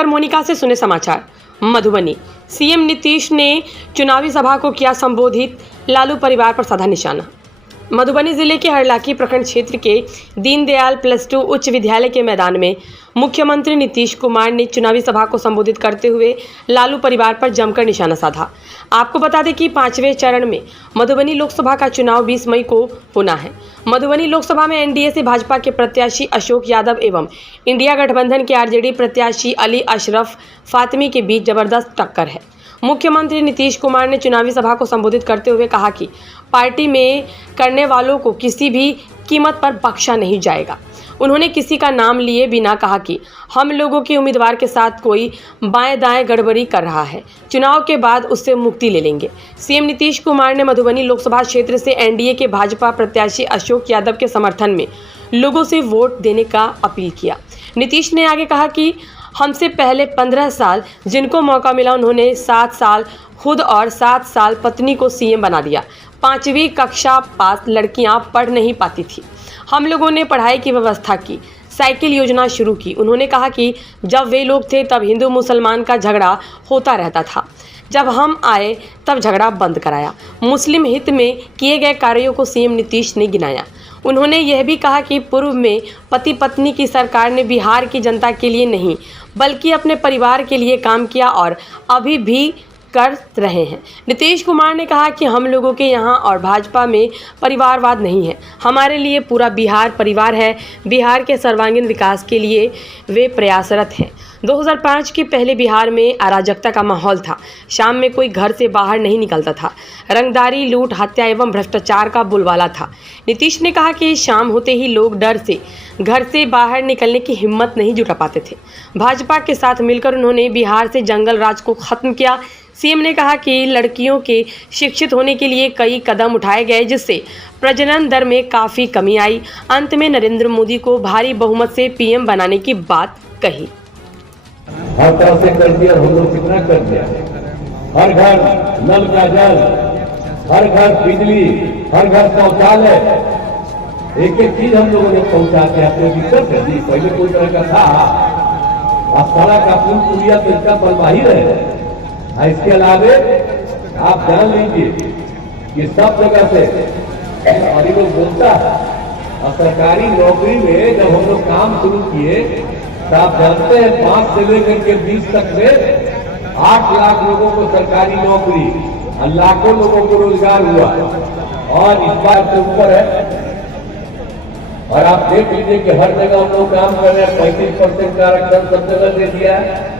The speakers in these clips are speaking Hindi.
लेकर मोनिका से सुने समाचार। मधुबनी, सीएम नीतीश ने चुनावी सभा को किया संबोधित, लालू परिवार पर साधा निशाना। मधुबनी जिले के हरलाखी प्रखंड क्षेत्र के दीनदयाल +2 उच्च विद्यालय के मैदान में मुख्यमंत्री नीतीश कुमार ने चुनावी सभा को संबोधित करते हुए लालू परिवार पर जमकर निशाना साधा। आपको बता दें कि 5वें चरण में मधुबनी लोकसभा का चुनाव 20 मई को होना है। मधुबनी लोकसभा में एनडीए से भाजपा के प्रत्याशी अशोक यादव एवं इंडिया गठबंधन के आरजेडी प्रत्याशी अली अशरफ फातिमी के बीच जबरदस्त टक्कर है। मुख्यमंत्री नीतीश कुमार ने चुनावी सभा को संबोधित करते हुए कहा कि पार्टी में करने वालों को किसी भी कीमत पर बख्शा नहीं जाएगा। उन्होंने किसी का नाम लिए बिना कहा कि हम लोगों के उम्मीदवार के साथ कोई बाएं दाएं गड़बड़ी कर रहा है, चुनाव के बाद उससे मुक्ति ले लेंगे। सीएम नीतीश कुमार ने मधुबनी लोकसभा क्षेत्र से एनडीए के भाजपा प्रत्याशी अशोक यादव के समर्थन में लोगों से वोट देने का अपील किया। नीतीश ने आगे कहा कि हमसे पहले 15 साल जिनको मौका मिला उन्होंने 7 साल खुद और 7 साल पत्नी को सीएम बना दिया। 5वीं कक्षा पास लड़कियां पढ़ नहीं पाती थी, हम लोगों ने पढ़ाई की व्यवस्था की, साइकिल योजना शुरू की। उन्होंने कहा कि जब वे लोग थे तब हिंदू मुसलमान का झगड़ा होता रहता था, जब हम आए तब झगड़ा बंद कराया। मुस्लिम हित में किए गए कार्यों को सीएम नीतीश ने गिनाया। उन्होंने यह भी कहा कि पूर्व में पति पत्नी की सरकार ने बिहार की जनता के लिए नहीं बल्कि अपने परिवार के लिए काम किया और अभी भी कर रहे हैं। नीतीश कुमार ने कहा कि हम लोगों के यहाँ और भाजपा में परिवारवाद नहीं है, हमारे लिए पूरा बिहार परिवार है। बिहार के सर्वांगीण विकास के लिए वे प्रयासरत हैं। 2005 के पहले बिहार में अराजकता का माहौल था, शाम में कोई घर से बाहर नहीं निकलता था, रंगदारी, लूट, हत्या एवं भ्रष्टाचार का बोलबाला था। नीतीश ने कहा कि शाम होते ही लोग डर से घर से बाहर निकलने की हिम्मत नहीं जुटा पाते थे। भाजपा के साथ मिलकर उन्होंने बिहार से जंगल राज को खत्म किया। सीएम ने कहा कि लड़कियों के शिक्षित होने के लिए कई कदम उठाए गए जिससे प्रजनन दर में काफ़ी कमी आई। अंत में नरेंद्र मोदी को भारी बहुमत से पीएम बनाने की बात कही। हर तरह से कर दिया, हम लोग कितना कर दिया। हर घर नल का जल, हर घर बिजली, हर घर शौचालय, एक एक चीज हम लोगों ने पहुंचा के अपने दिक्कत है दी। पहले कोई तरह का था, अब सड़क का पुल पुलिया तो इसका बनवा ही रहे। इसके अलावे आप जान लीजिए कि सब जगह से और ये लोग बोलता है और सरकारी नौकरी में जब हम लोग काम शुरू किए तो आप जानते हैं 5 से लेकर के 20 तक में 8 लाख लोगों को सरकारी नौकरी और लाखों लोगों को रोजगार हुआ और इस बार से ऊपर है। और आप देख लीजिए कि हर जगह हम लोग काम कर रहे हैं। 35% का आरक्षण सब जगह दे दिया है।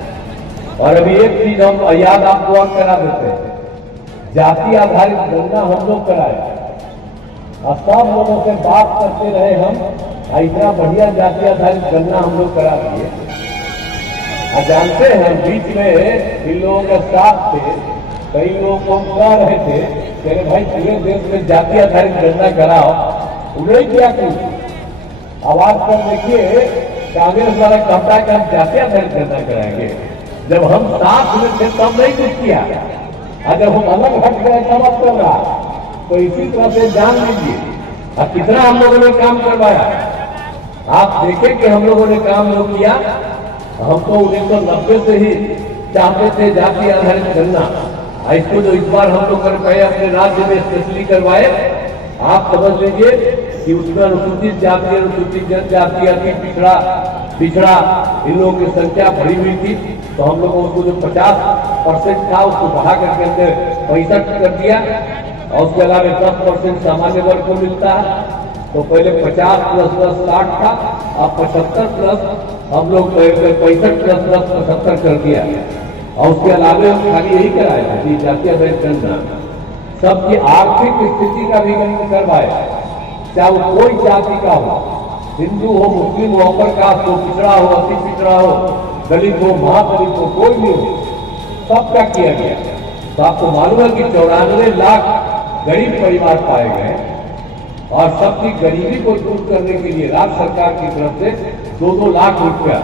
और अभी एक चीज हम याद आपको और करा देते हैं, जाति आधारित गणना हम लोग कराए और सब लोगों से बात करते रहे हम, इतना बढ़िया जाति आधारित गणना हम लोग करा दिए। और जानते हैं बीच में इन लोगों के साथ थे, कई लोग को कह रहे थे कि भाई पूरे देश में जाति आधारित गणना कराओ, उन्हें क्या की आवाज पर देखिए कांग्रेस वाला कहता है कि हम जाति आधारित गणना कराएंगे। जब हम साथ में थे तब नहीं कुछ किया, और जब हम अलग हट गए तब अब कर रहा। तो इसी तरह से जान लीजिए और कितना हम लोगों ने काम करवाया। आप देखें कि हम लोगों ने काम जो किया, हम तो 1990 से ही चाहते थे जाति आधारित गणना। इसको जो इस बार हम लोग कर पाए अपने राज्य में स्पेशली करवाए, आप समझ लीजिए कि उसमें अनुसूचित जाति, अनुसूचित जनजाति, अति पिछड़ा इन लोगों की संख्या बढ़ी हुई थी। तो हम लोगों को जो 50% था उसको बढ़ा करके अंदर 65 कर दिया और उसके अलावा 10% सामान्य वर्ग को मिलता है। तो पहले 50 + 10 60 था, अब 75 प्लस हम लोग 65 + 10 75 कर दिया। और उसके अलावा हम खाली यही कराए थे जाति आधारित गणना, सबकी आर्थिक स्थिति का भी गणना करवाए, चाहे वो कोई जाति का हो, हिंदू हो, मुस्लिम हो, अपर कास्ट हो, पिछड़ा हो, अति पिछड़ा हो, दलित हो, महादलित हो, कोई भी हो, सबका किया गया। तो आपको मालूम है कि 94 लाख गरीब परिवार पाए गए और सबकी गरीबी को दूर करने के लिए राज्य सरकार की तरफ से 2-2 लाख रुपया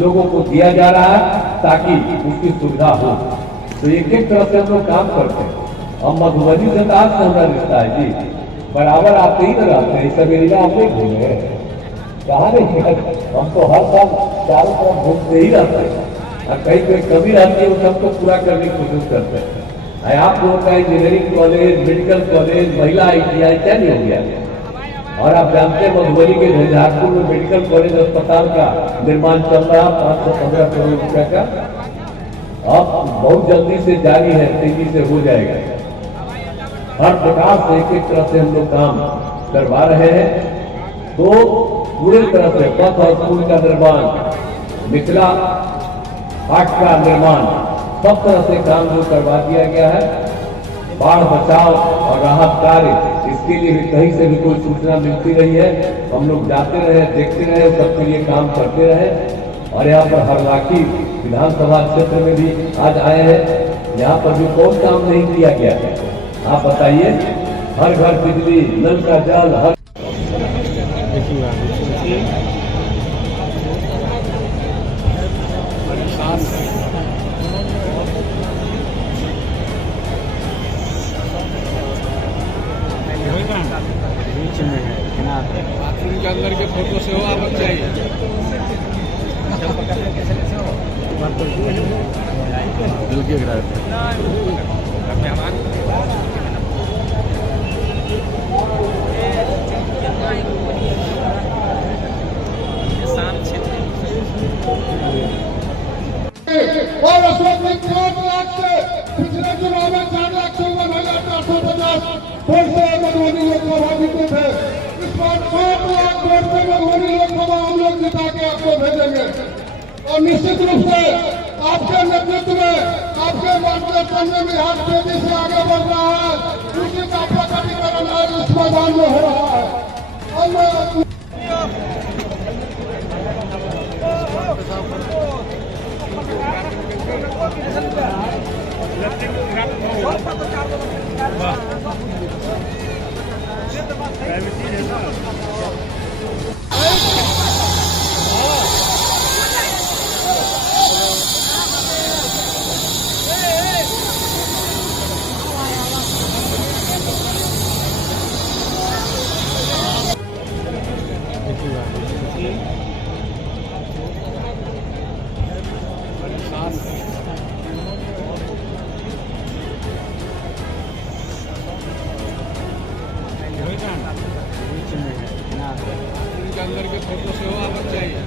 लोगों को दिया जा रहा है ताकि उसकी सुविधा हो। तो एक एक तरफ से हम लोग काम करते हैं। हम मधुबनी से आज से हमारा रिश्ता है जी, बराबर आते ही न रहते हैं। इस एरिया आप नहीं घूमे कहा नहीं, हम तो हर साल चारों तरफ घूमते ही रहते हैं। और कहीं कोई कमी रहती है वो सबको पूरा करने की कोशिश करते हैं। आप लोगों का इंजीनियरिंग कॉलेज, मेडिकल कॉलेज, महिला ITI क्या नहीं हो गया। और आप जानते हैं मधुबनी के झंझारपुर में मेडिकल कॉलेज अस्पताल का निर्माण चल रहा 515 करोड़ रुपए का, अब बहुत जल्दी से जारी है, तेजी से हो जाएगा। हर प्रकार से एक तरह से हम लोग काम करवा रहे हैं। तो पूरी तरह से पथ और पुल का निर्माण, मिथिला हाट का निर्माण, सब तरह से काम जो करवा दिया गया है। बाढ़ बचाव और राहत कार्य, इसके लिए भी कहीं से भी कोई सूचना मिलती रही है, हम लोग जाते रहे, देखते रहे, सबके लिए काम करते रहे। और यहाँ पर हरलाखी विधानसभा क्षेत्र में भी आज आए हैं, यहाँ पर भी कौन काम नहीं किया गया है, आप बताइए। हर घर बिजली, नल का जल, हर बीच में है बाथरूम के अंदर के फोटो से हो आप चाहिए। और अशोक में 4 लाख से पिछले चुनाव में 4 लाख 54,450 वोट से मधुबनी लोकसभा जीते थे। इस बार 5 लाख वोट से मधुबनी लोकसभा हम लोग जिता के आपको भेजेंगे। और निश्चित रूप से आपके नेतृत्व में, आपके मार्गदर्शन में बिहार तेजी से आगे बढ़ रहा है। उसी का प्रकटीकरण आज इस मैदान में हो रहा है। और के अंदर के फोटो से हो आप चाहिए।